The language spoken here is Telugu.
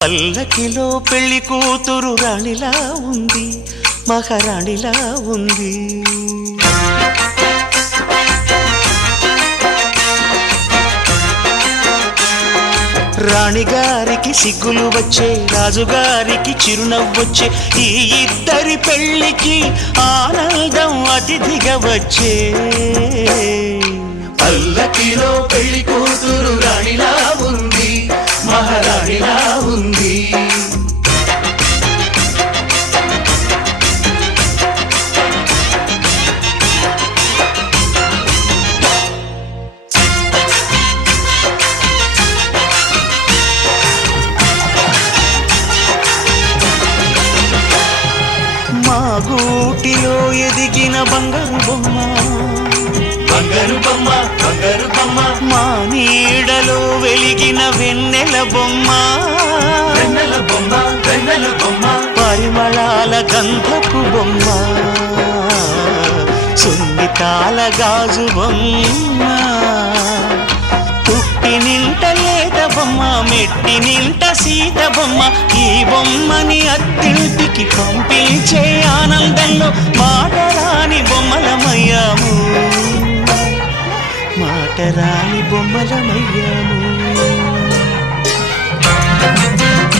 పల్లకిలో పెళ్లి కూతురు రాణిలా ఉంది, మహారాణిలా ఉంది. రాణిగారికి సిగ్గులు వచ్చే, రాజుగారికి చిరునవ్వొచ్చే, ఈ ఇద్దరి పెళ్లికి ఆనందం అతిథిగా వచ్చే. పల్లకిలో పెళ్లి కూతురు రాణిలా ఉంది, మహారాణిలా ఉంది. మా గూటిలో ఎదిగిన బంగారు బొమ్మ, బంగారు బొమ్మ, బంగారు బొమ్మ, మా నీడలో వెలిగిన వెన్నెల బొమ్మ, వెన్నెల బొమ్మ, వెన్నెల బొమ్మ, పరిమళాల గంధపు బొమ్మ, సున్నితాల గాజు బొమ్మ, పుట్టి నింట లేత బొమ్మ, మెట్టి నింట సీత బొమ్మ. ఈ బొమ్మని అత్తింటికి పంపించే ఆనందంలో మాటరాని బొమ్మలమయ్యాము, మాటరాని బొమ్మలమయ్యాము.